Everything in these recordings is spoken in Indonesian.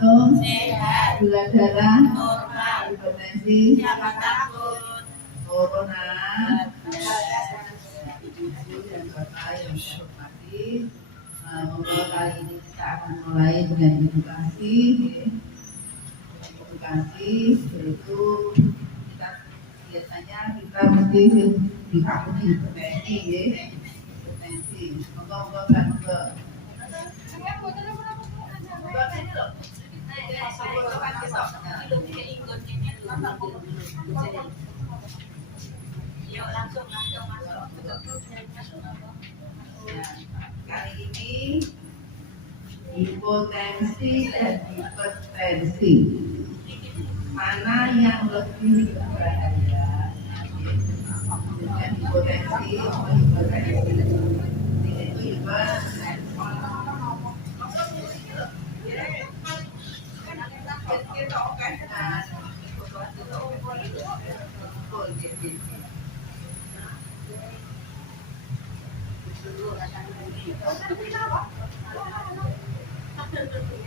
jantung, sehat, gula darah, normal, hipertensi, siapa takut, corona. Ibu dan bapak yang saya hormati, ngobrol kali ini kita akan mulai dengan edukasi, yaitu kita biasanya kita mesti divaksin hipertensi, hipertensi. Moga-moga kan moga. Yuk langsung masuk. Ya, kali ini hipotensi dan hipertensi, mana yang lebih berbahaya? Dengan hipotensi atau hipertensi? Itu hipertensi.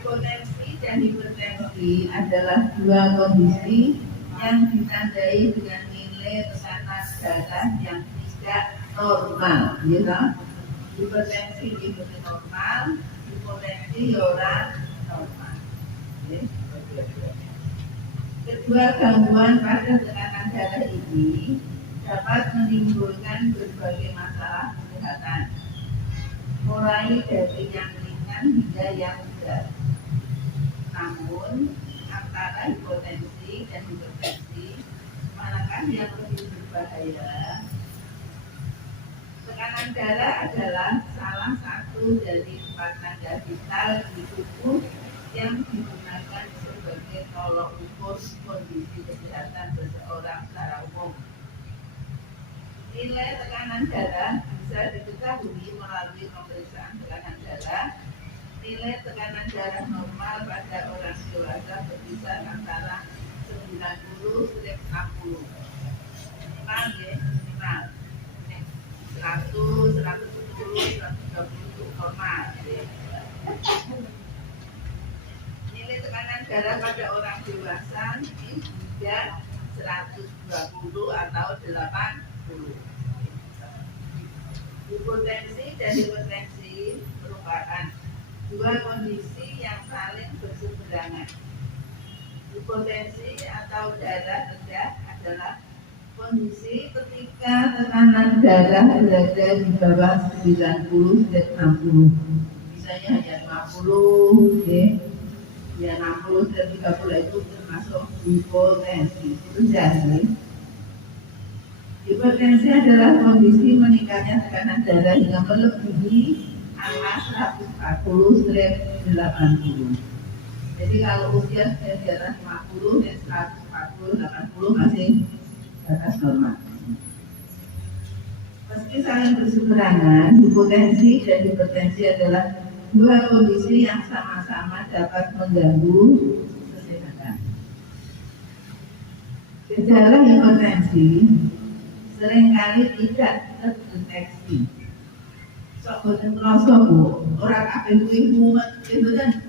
Hipotensi dan hipertensi adalah dua kondisi yang ditandai dengan nilai tekanan darah yang tidak normal, gitu. Hipertensi itu normal, hipotensi orang normal. Kedua gangguan pada tekanan darah ini dapat menimbulkan berbagai masalah kesehatan, mulai dari yang ringan hingga yang berat. Namun antara hipotensi dan hipertensi, manakah yang lebih berbahaya? Tekanan darah adalah salah satu dari 4 tanda vital di tubuh yang digunakan sebagai tolok ukur kondisi kesehatan seseorang secara umum. Nilai tekanan darah bisa diketahui melalui pemeriksaan tekanan darah. Nilai tekanan darah normal pada orang dewasa berkisar antara 90/60. Minimal ya, minimal 100, 110, 120 itu normal. Nilai tekanan darah pada orang dewasa hingga 120 atau 80. Hipotensi dan hipertensi merupakan dua kondisi yang saling berseberangan. Hipotensi atau darah rendah adalah kondisi ketika tekanan darah berada di bawah 90 dan 60. Misalnya hanya 50, ya 60 dan 30 itu termasuk hipotensi. Rendah. Hipertensi adalah kondisi meningkatnya tekanan darah hingga melebihi angka 140/80. Jadi kalau usia di atas 50 dan 140, 80 masih batas normal. Meski saling berseberangan, hipotensi dan hipertensi adalah dua kondisi yang sama-sama dapat mengganggu kesehatan. Gejala hipertensi seringkali tidak terdeteksi. Sok boten krasa Bu, ora kabeh kuwi mumet gitu kan.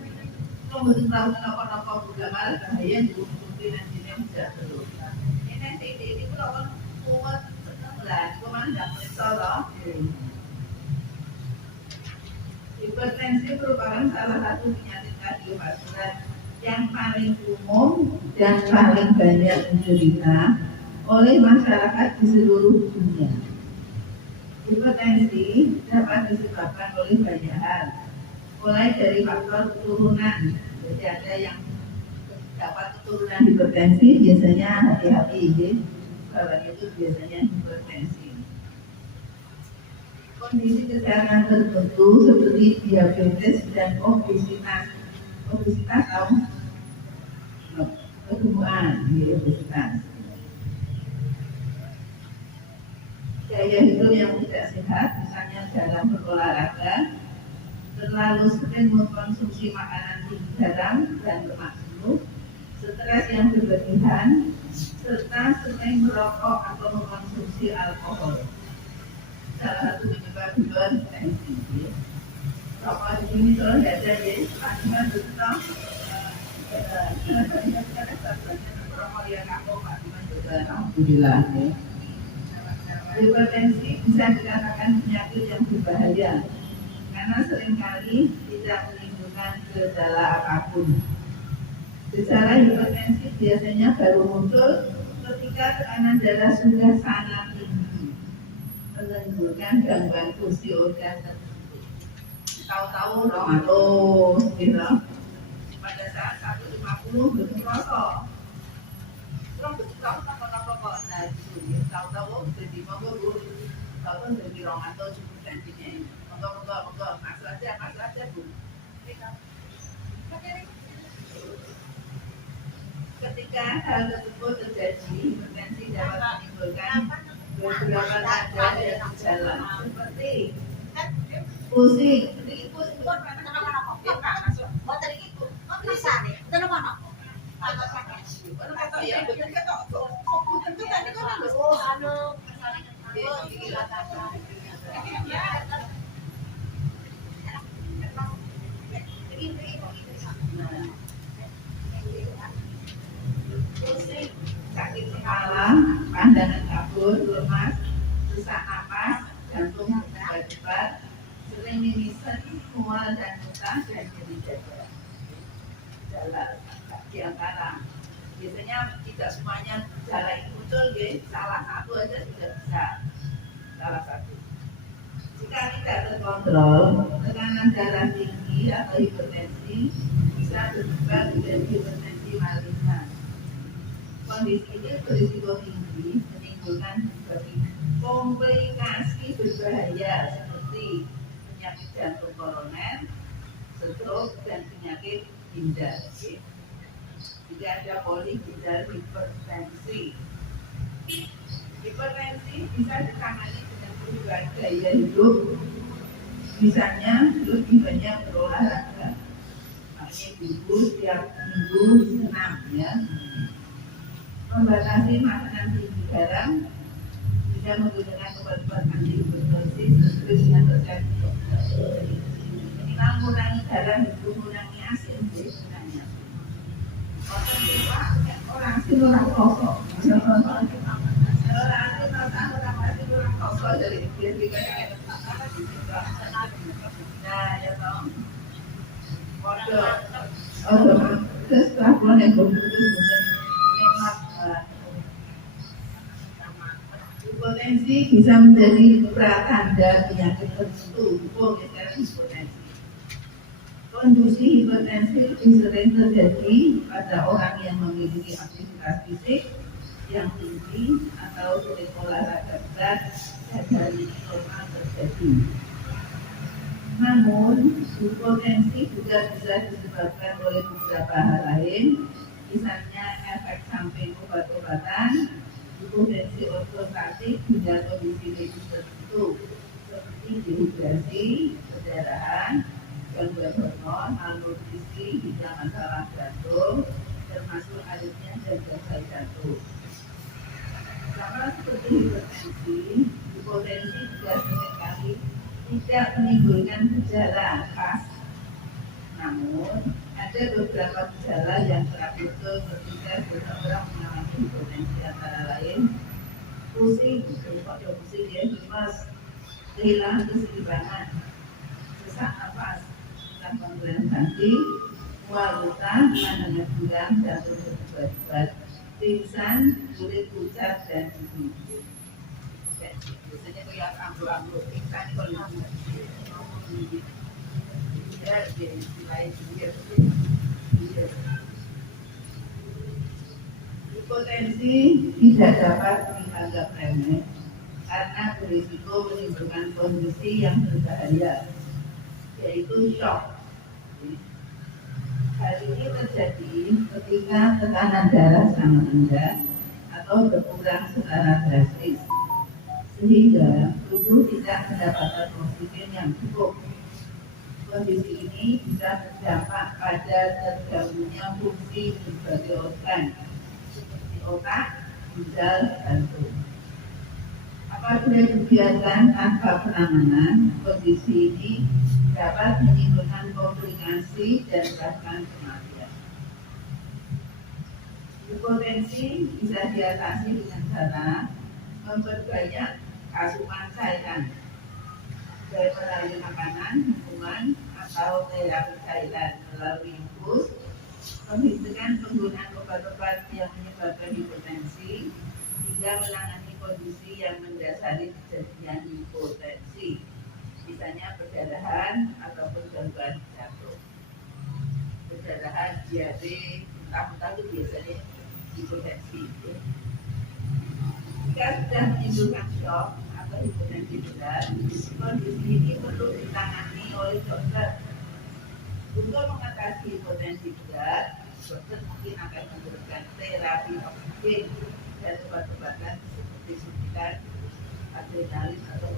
Kok boten tahu napa-napa juga malah bahaya mungkin nantinya bisa terus. Ini ini kalau mumet setelah kemana ndak periksa loh. Hipertensi merupakan salah satu penyakit kardiovaskular yang paling umum dan paling banyak diderita oleh masyarakat di seluruh dunia. Hipertensi dapat disebabkan oleh banyak hal, mulai dari faktor keturunan. Jadi ada yang dapat keturunan hipertensi, biasanya hati-hati, bawahnya itu biasanya hipertensi. Kondisi kesehatan tertentu seperti diabetes dan obesitas atau kegemukan, obesitas. Gaya hidup yang tidak sehat, misalnya dalam berolahraga, terlalu sering mengkonsumsi makanan tinggi garam dan lemak jenuh, stres yang berlebihan, serta sering merokok atau mengkonsumsi alkohol. Salah satu penyebab hipertensi. Rokok di sini soalnya ada ya, ada betul Alhamdulillah. Hipertensi bisa dikatakan penyakit yang berbahaya karena seringkali tidak menimbulkan gejala apapun. Gejala hipertensi biasanya baru muncul ketika tekanan darah sudah sangat tinggi, menimbulkan gangguan fungsi organ tertentu. Tahu-tahu 200 gitu. Pada saat 150 belum merosot. Terus tahu apa-apa nah itu tahu-tahu jadi monggo tahu jadi 200 cukup tensinya. Monggo masuk aja Bu. Ketika hal tersebut terjadi, hipertensi dapat menimbulkan beberapa tanda dan gejala seperti pusing, sakit kepala, pandangan kabur, lemas, sesak napas, jantung berdebar, sering mimisan, mual dan muntah dan nyeri dada. Gejala di antara biasanya tidak semuanya gejala itu muncul, salah satu aja sudah bisa. Salah satu. Jika tidak terkontrol, tekanan darah tinggi atau hipertensi bisa berubah menjadi hipertensi malignan. Kondisi ini berisiko tinggi menimbulkan berbagai komplikasi berbahaya seperti penyakit jantung koroner, stroke dan penyakit ginjal. Jika ada poliginjal hipertensi. Hipertensi bisa ditangani dengan perubahan gaya hidup, misalnya lebih banyak berolahraga. Makanya ibu setiap minggu senam ya. Membatasi makanan tinggi garam, tidak menggunakan obat-obat anti-hipertensi sesuai dengan resep dokter. Minimal mengurangi garam, mengurangi asin sebenarnya. Orang asin orang kosong. Orang kosong dari biar nah ya toh. Terus lakukan yang berputus hipertensi bisa menjadi pratanda penyakit tertentu, hipertensi. Kondisi hipertensi lebih sering terjadi pada orang yang memiliki aktivitas fisik yang tinggi atau sering olahraga berat dan hal ini normal terjadi. Namun, hipertensi juga bisa disebabkan oleh beberapa hal lain, misalnya efek samping obat-obatan, hipertensi ortostatik hingga kondisi medis tertentu seperti dehidrasi, perdarahan, gangguan hormon, malnutrisi hingga masalah jantung, termasuk aritmia dan gagal jantung. Sama seperti hipertensi, hipotensi juga seringkali tidak menimbulkan gejala khas. Namun, ada beberapa gejala yang kerap muncul ketika seseorang mengalami hipertensi, antara lain pusing, lemas, kehilangan keseimbangan, sesak napas, panggilan hati, mual muntah, pandangan buram, jantung berdebar-debar, pingsan, kulit pucat dan gigi. Biasanya kayak ambruk-ambruk, pingsan kalau hipotensi tidak dapat dianggap remeh karena berisiko menimbulkan kondisi yang berbahaya, yaitu shock. Hal ini terjadi ketika tekanan darah sangat rendah atau berkurang secara drastis, sehingga tubuh tidak mendapatkan oksigen yang cukup. Kondisi ini bisa berdampak pada terganggunya fungsi berbagai organ seperti otak, ginjal, jantung. Apabila dibiarkan tanpa penanganan, kondisi ini dapat menimbulkan komplikasi dan bahkan kematian. Hipotensi bisa diatasi dengan cara memperbanyak asupan cairan, baik melalui makanan, minuman, atau terapi cairan melalui infus, menghentikan penggunaan obat-obat yang menyebabkan hipotensi, hingga menangani kondisi yang mendasari kejadian hipotensi, misalnya perdarahan ataupun gangguan jantung. Perdarahan, diare, muntah-muntah itu biasanya hipotensi. Jika sudah menimbulkan shock atau hipotensi berat, kondisi ini perlu ditangani oleh dokter. Untuk mengatasi hipotensi berat, dokter mungkin akan memberikan terapi oksigen dan obat-obatan seperti suntikan adrenalin atau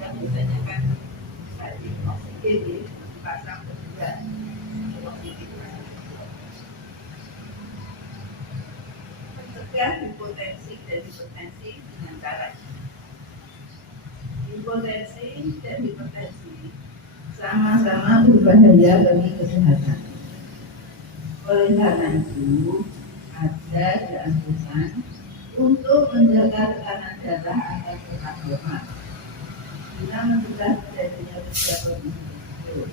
yang biasanya kan tadi oksigen dipasang juga oksigen. Mencegah hipotensi dan hipertensi dengan cara hipotensi dan hipertensi sama-sama berbahaya bagi kesehatan. Oleh karena itu, ada dianjurkan untuk menjaga tekanan darah agar tetap normal. Guna mencegah terjadinya beberapa kondisi.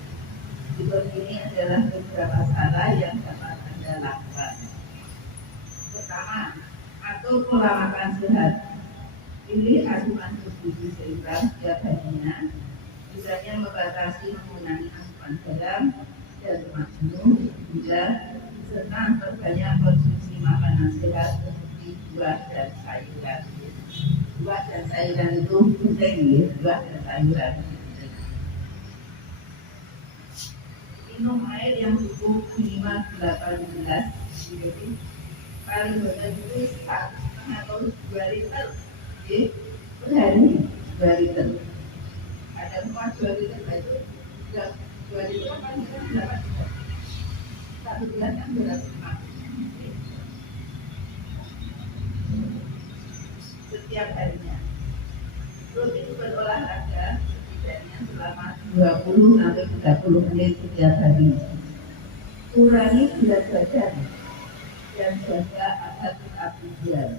Berikut ini adalah beberapa cara yang dapat Anda lakukan. Pertama, atur pola makan sehat. Pilih asupan bergizi seimbang setiap harinya. Misalnya membatasi menggunakan asupan garam dan lemak jenuh, gula, serta perbanyak konsumsi makanan sehat seperti buah dan sayuran. Buah dan sayuran itu penting ya, buah dan sayuran. Minum air yang cukup minimal 8 gelas, jadi paling banyak itu 1,5 atau 2 liter per hari, 2 liter. Ada 2 liter itu 2 liter kan berapa? 1 bulan kan 250. Setiap harinya. Rutin berolahraga setidaknya selama 20-30 menit setiap hari. Kurangi berat badan dan jaga agar tetap ideal.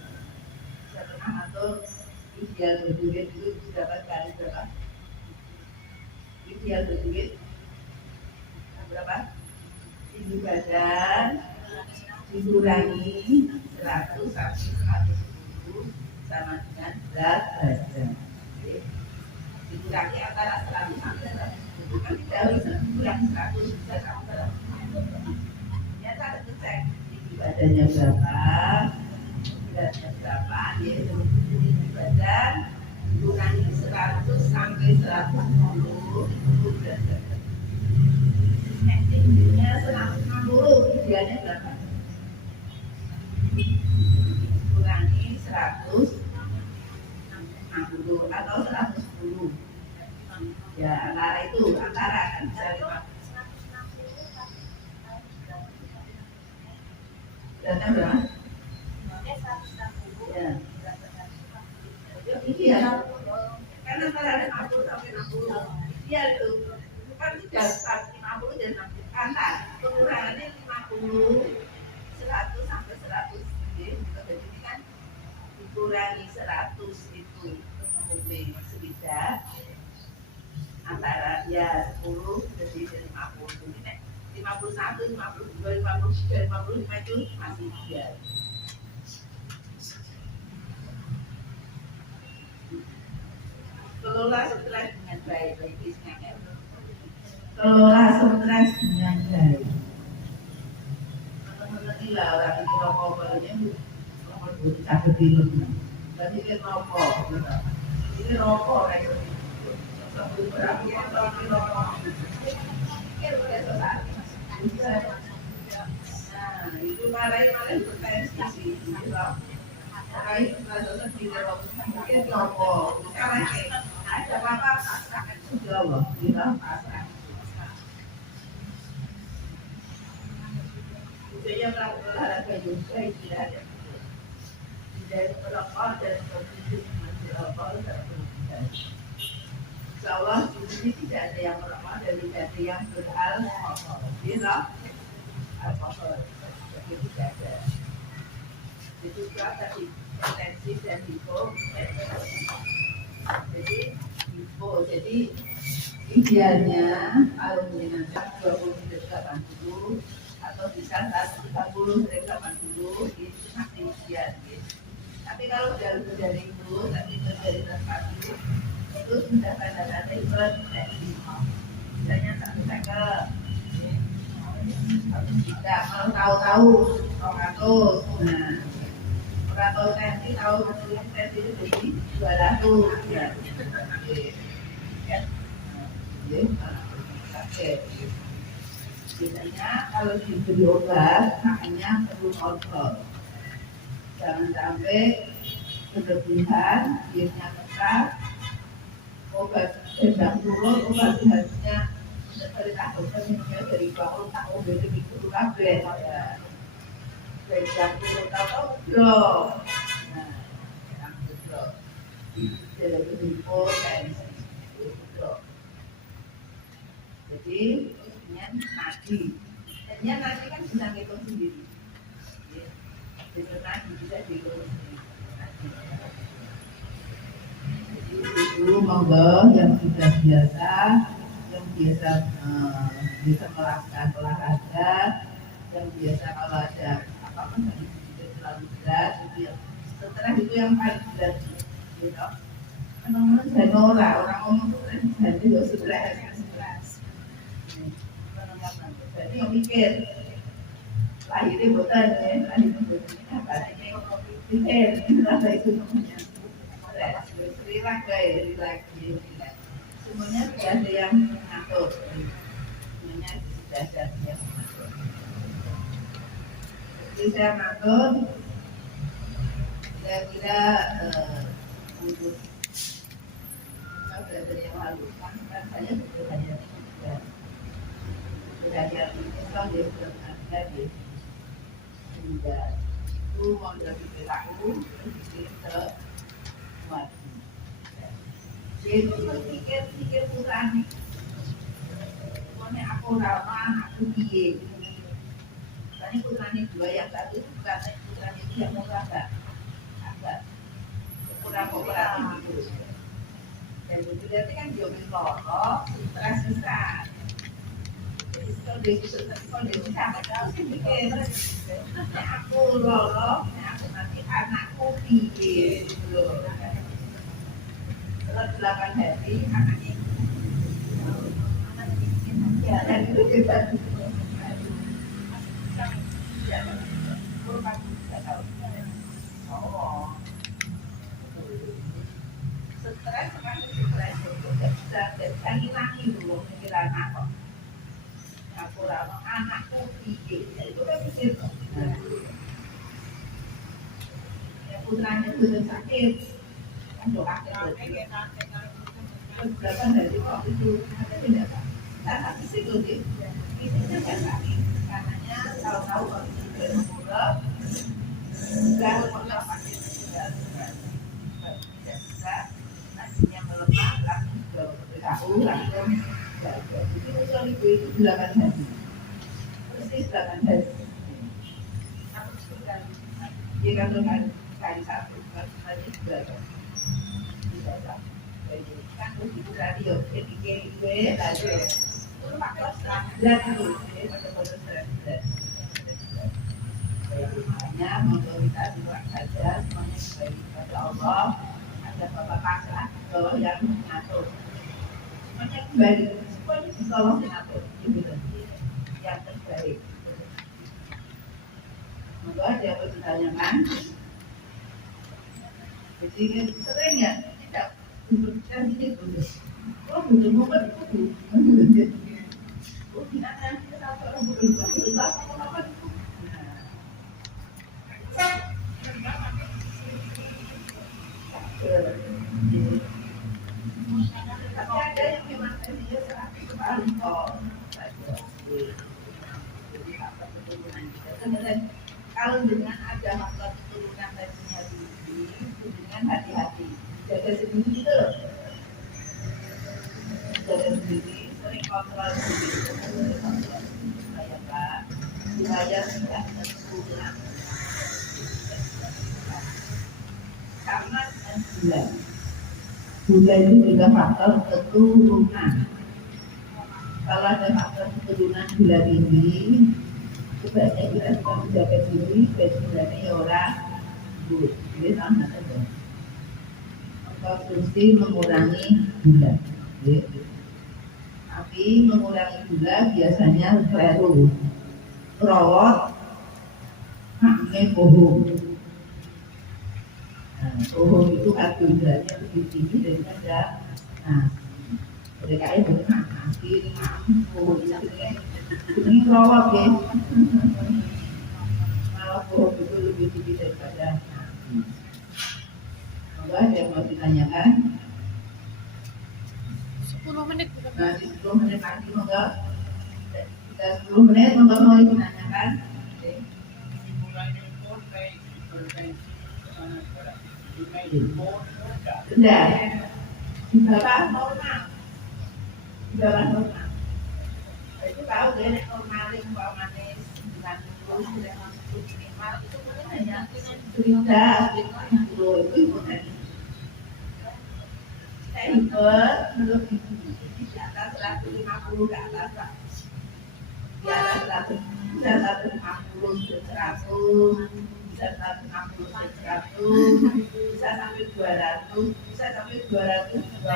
Setelah atur ideal berduit itu dapat kali berapa? Ideal berduit berapa? Tinggi badan dikurangi 100 sampai 110 sama dengan berat badan. Dikurangi antara 100 sampai 110 kan tidak harus kurang 100 bisa sampai 100. Ternyata ada cek tinggi badannya berapa, beratnya berapa, ya tinggi badan dikurangi 100 sampai 110 itu berat badan. Tingginya 160 idealnya berapa? Kurangi 160 atau 110. Ya antara itu, antara kan bisa 5. Beratnya berapa? Ya. Ideal. Karena antara 50 sampai 60. Ideal itu. Kan tidak 50 dan 60. Antar pengurangannya 50, 100 sampai 100. Jadi ini kan dikurangi 100 itu umumnya sekitar antara ya 10 jadi 50. Ini 51, 52, 53, 55 itu masih ideal. Kelola stres dengan baik, kelola stres dengan baik. Mengerti lah orang itu rokok barunya nomor 2 cabut itu. Berarti dia rokok, ini rokok kayak gitu. Sebelum berakhir ini rokok. Pikir udah selesai. Nah, itu malah bertensi sih. Makanya kita selesai di rokok. Mungkin rokok. Sekarang ada apa-apa pasangan juga loh, bilang pasangan. Budaya melakukan olahraga juga tidak ada. Dari merokok dan kondisi masih rokok tidak berhubungan. Insya Allah di sini tidak ada yang merokok dan tidak ada yang beralkohol. Alkohol, jadi tidak ada. Jadi tadi intensif dan hipo. Jadi hipo, jadi idealnya kalau menggunakan 20/80 atau bisa 130/80 itu masih ideal. Tapi kalau udah lebih dari itu, tapi lebih dari 40 itu sudah tanda-tanda hipertensi. Misalnya 1 tidak kalau tahu-tahu 200, nah 200 tensi tahu hasilnya tensi itu jadi 200 ya. Oke. Biasanya kalau diberi obat makanya perlu kontrol. Jangan sampai berlebihan, dietnya ketat, obat sedang turun, obat harusnya cerita dokter minumnya dari 20 tahun dari minggu kabeh ya. Dari yang turun tahu blok. Nah, yang blok. Jadi hipotensi blok. Jadi ini nadi. Hanya nadi kan bisa ngitung sendiri. Jadi nadi bisa dihitung sendiri. Jadi itu monggo yang sudah biasa bisa melakukan olahraga, yang biasa kalau ada apa-apa yang tidak terlalu berat, itu yang setelah itu yang paling berat, gitu. Teman-teman saya orang ngomong tuh jadi juga stres. Jadi yang mikir, lahirnya bukan ya, lahirnya bukan apa sih? Mikir, apa itu namanya? Stres, relax. Semuanya tidak ada yang mengatur, semuanya tidak ada yang mengatur. Jadi saya mengatur, kira-kira untuk belajar yang lalu kan saya belajar Islam dia sudah ada di sehingga itu mau dari perilaku dikirim ke wajib. Jadi pikir kurang. Pokoknya aku rawan, aku piye. Tadi putranya 2 yang satu bukan putranya itu yang mau agak kurang kooperatif gitu. Dan itu berarti kan dia loro, stres besar. Jadi kalau dia bisa tahu sih pikir. Aku loro, aku nanti anakku piye gitu. Kalau 8 hari anaknya ya dan itu kita stres itu bisa ngilangi dulu pikiran aku rano anakku pikir itu kan pikir ya putranya sudah sakit kan doakan berapa dari waktu itu ada tidak kan? Karena psikologi fisiknya kan sakit, karenanya tahu-tahu kalau itu bermurah, sudah mengapa tidak bisa, nantinya melemah langsung tahu langsung jaga. Jadi usul ibu itu 8 hari, persis 8 hari. Aku sudah dia kan kali 1, kali 2 bisa tak. Kan begitu radio, jadi gue radio. Itu pakai dan itu betul-betul stres. Hanya untuk kita juga saja semuanya baik kepada Allah. Ada Bapak Pasrah bahwa yang mengatur. Semuanya kembali, semuanya di bawah mengatur. Yang terbaik. Semoga ada yang bertanyakan. Jadi sering ya tidak kan ini dulu. Oh, belum mau itu. Oh, gimana? Kita orang belum apa itu. Tapi ada yang memang dia terapi kembali kok. Jadi apa keturunan kita? Kemudian kalau dengan ada masalah keturunan tensinya tinggi, itu dengan hati-hati. Jaga sendiri itu loh. Jaga sendiri, sering kontrol sendiri. Supaya kan, supaya tidak terkurang. sama dengan gula. Gula itu juga faktor keturunan. Kalau ada faktor keturunan gula tinggi, sebaiknya kita juga menjaga diri dan gulanya ya orang buruk. Jadi sama saja. Konsumsi mengurangi gula. Tapi mengurangi gula biasanya keliru. Rawat, haknya bohong. Bohong itu karbohidratnya lebih tinggi daripada mereka itu nasi, bohong ini rawat ya. Malah bohong itu lebih tinggi daripada nasi. Maka ada yang mau ditanyakan? 10 menit. Nah, di 10 menit lagi maka kita 10 menit maka mau ditanyakan. Sudah. Sudah normal. Sudah normal. Itu tahu deh normal umpamanya 90 sudah masuk minimal itu hanya 50 itu bukan. Temper belum di atas 150 ke atas Pak. Di atas 150 100 bisa 160 100 bisa sampai 200 bisa sampai 220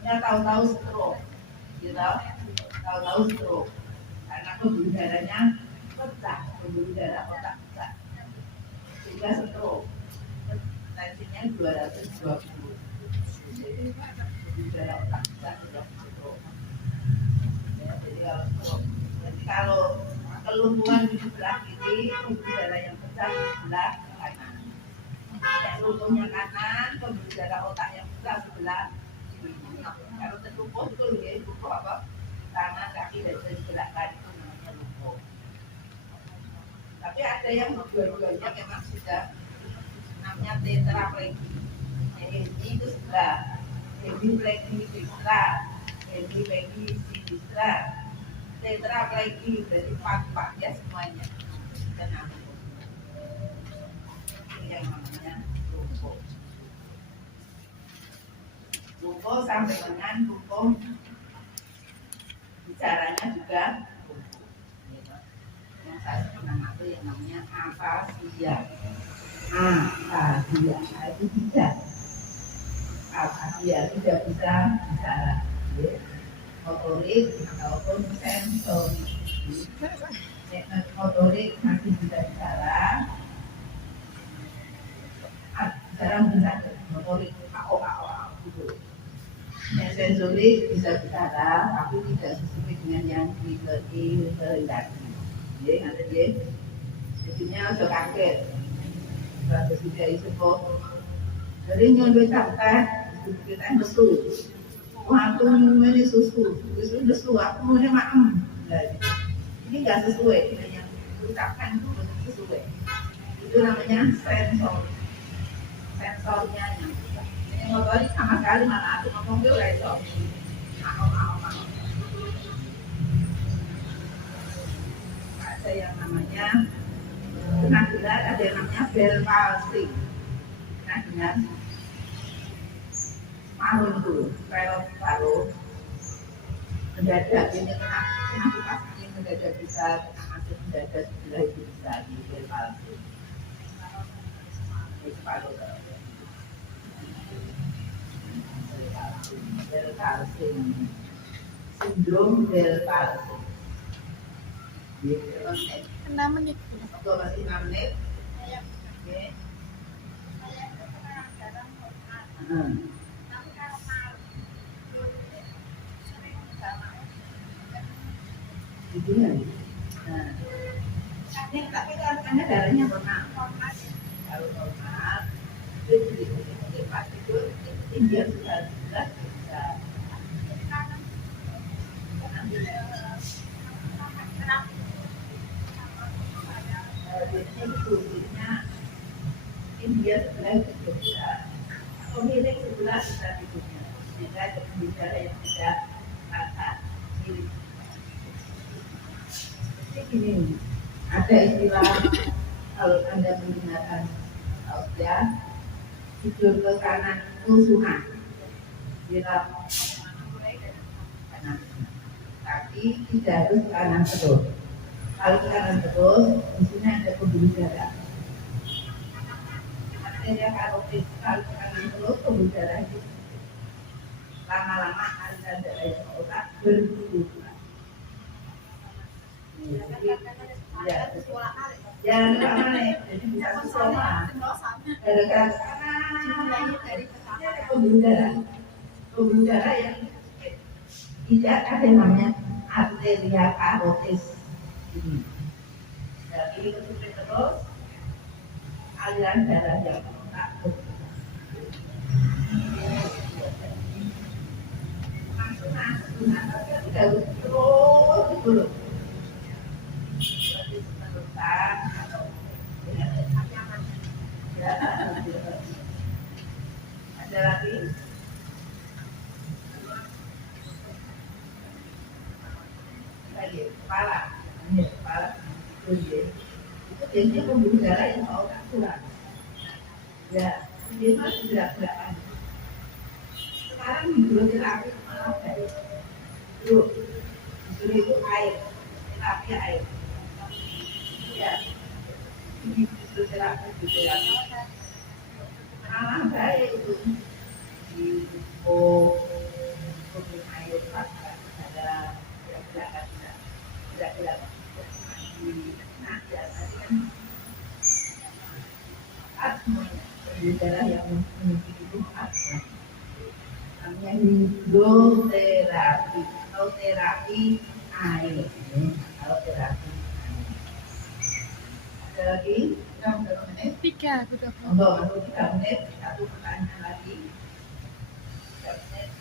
ya tahu-tahu stroke gitu tahu-tahu stroke karena pembuluh darahnya pecah pembuluh darah otak pecah sehingga stroke tensinya 220 jadi pembuluh darah otak pecah sudah stroke ya, jadi kalau kelumpuhan di sebelah kiri, pembuluh darah yang pecah di sebelah kanan. Lumpuhnya kanan, pembuluh darah otak yang pecah sebelah kiri. Kalau terlumpuh itu lebih lumpuh apa? Tangan, kaki, dan sebelah kanan itu namanya lumpuh. Tapi ada yang dua-duanya memang sudah namanya tetraplegia. Jadi itu sebelah, hemiplegia sinistra, hemiplegia sinistra. Tetraplegia dari 4 ya semuanya kena ini yang namanya lumpuh sampai dengan lumpuh bicaranya juga lumpuh yang saya pernah itu yang namanya afasia itu tidak bisa bicara motorik ataupun sensorik. Motorik masih bisa bicara, bisa motorik gitu. Sensorik bisa bicara, tapi tidak sesuai dengan yang dikehendaki. Jadi nanti dia jadinya sudah kaget. Terus sudah disebut. Jadi nyolong sampai kita nesu. Waktu minum susu aku mau makan. Ini nggak sesuai dengan yang diucapkan itu belum sesuai. Itu namanya sensornya yang ini motorik sama sekali mana aku ngomong dia udah itu mau. Ada yang namanya pernah dengar ada yang namanya Bell palsy. Pernah dengar? Paru itu, paru mendadak ini kena kipas angin mendadak bisa kena masuk mendadak sebelah itu bisa di Bell palsy. Itu paru Bell palsy, sindrom Bell palsy. 6 menit. Atau masih 6 menit? Oke. Gitu ya. Nah, ini tapi karena darahnya normal. Kalau normal, itu India sudah jelas bisa. Biasanya itu India sebelah itu bisa. Pemilik sebelah bisa hidupnya. Jika ada pembicara yang tidak rata milik. Ini ada istilah kalau Anda menggunakan kaos ya, tidur ke kanan itu sunnah. Bila kanan, tapi tidak harus kanan terus. Kalau kanan terus, di sini ada pembuluh darah. Artinya kalau kanan terus, pembuluh darah itu lama-lama aliran darah yang ke otak berkurang. Jangan kemana, jadi bisa sesama. Gara-gara pembuluh darah yang tidak ada namanya arteria karotis ini. Dan ini ketutup terus aliran darah yang ke otak berkurang. Maksudnya, tapi tidak harus terus dulu. Atau ada lagi kepala itu biasanya pembuluh darah yang mau tak kurang ya dia masih gerak-gerakan sekarang hidroterapi malah baik itu air terapi air ya hidroterapi malah baik itu di air ada gerak-gerakan darah yang memiliki itu asma namanya hidroterapi atau terapi air atau terapi air. Ada lagi yang berapa menit? 3 udah. Untuk 3 menit satu pertanyaan lagi 3 menit.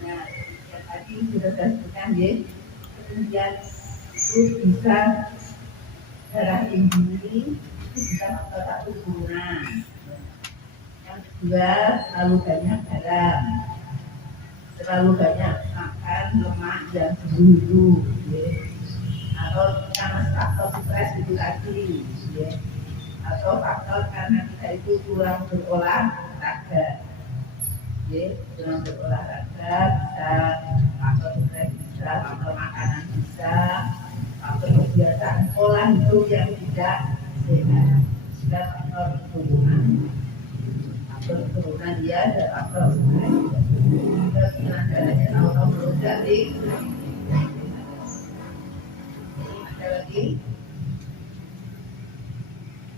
Nah yang tadi sudah saya sebutkan ya kemudian itu bisa darah tinggi itu bisa faktor 1 turunan. Yang kedua terlalu banyak garam, terlalu banyak makan lemak yang berburu, ya. Atau karena faktor stres itu tadi, ya. Atau faktor karena kita itu kurang berolahraga, ya. Kurang berolahraga bisa faktor stres bisa, faktor makanan bisa, faktor kebiasaan pola hidup yang tidak sehat, dan faktor keturunan dia dan faktor stres. Keturunan darahnya tahu-tahu belum jadi. Ada lagi?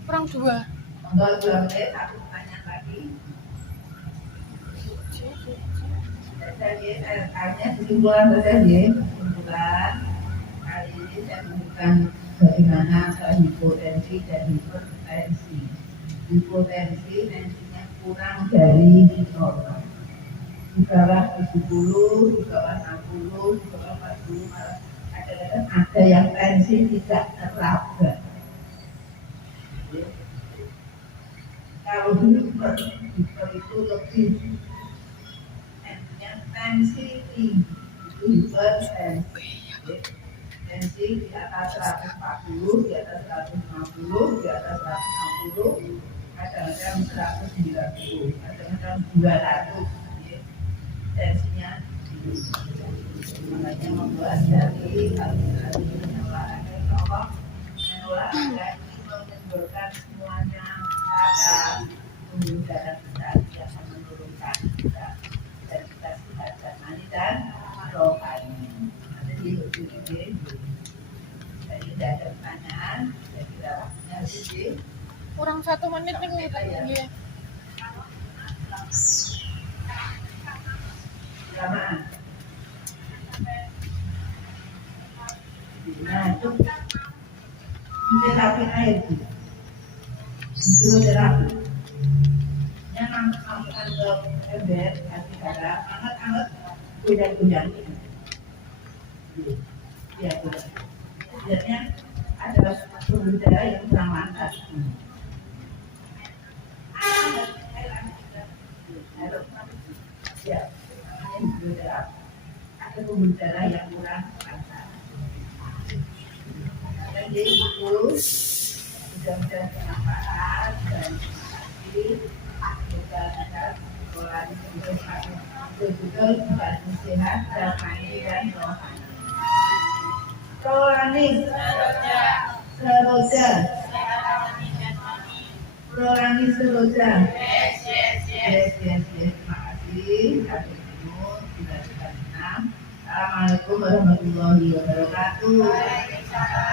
Kurang 2. Untuk 2 menit, satu pertanyaan lagi. Jadi saya tanya kesimpulan saja. Kesimpulan kali ini saya memberikan bagaimana hipotensi dan hipertensi. Hipotensi tensinya kurang dari normal. Di bawah 70, di bawah 60, di bawah 40, malah kadang-kadang ada yang tensi tidak teraba. Kalau hiper itu lebih tensi tinggi itu hipertensi. Tensi di atas 140, di atas 150, di atas 160, kadang-kadang 190, kadang-kadang 200. Tensinya makanya membuat dari olahraga Allah olahraga ini menimbulkan semuanya cara pembuluh darah kita akan menurunkan kita dan kita sehat jasmani dan rohani. Jadi begini. Jadi tidak ada pertanyaan. Saya kira waktunya habis. Kurang 1 menit nih nggih. Kelamaan. Nah, itu terapi air itu. Hidroterapi. Yang masukkan ke ember, kasih garam, hangat-hangat, goyang-goyang. Ya, goyang. Sebenarnya ada pembuluh darah yang kurang lantas. Ya, hidroterapi. Ada pembuluh darah yang kurang lantas. Jadi buku mudah-mudahan bermanfaat dan semoga kita sekolah di betul-betul bantu sehat jasmani dan rohani. Rohani seroja, rohani seroja. Yes. Terima kasih. Kami semua sudah 6. Assalamualaikum warahmatullahi wabarakatuh.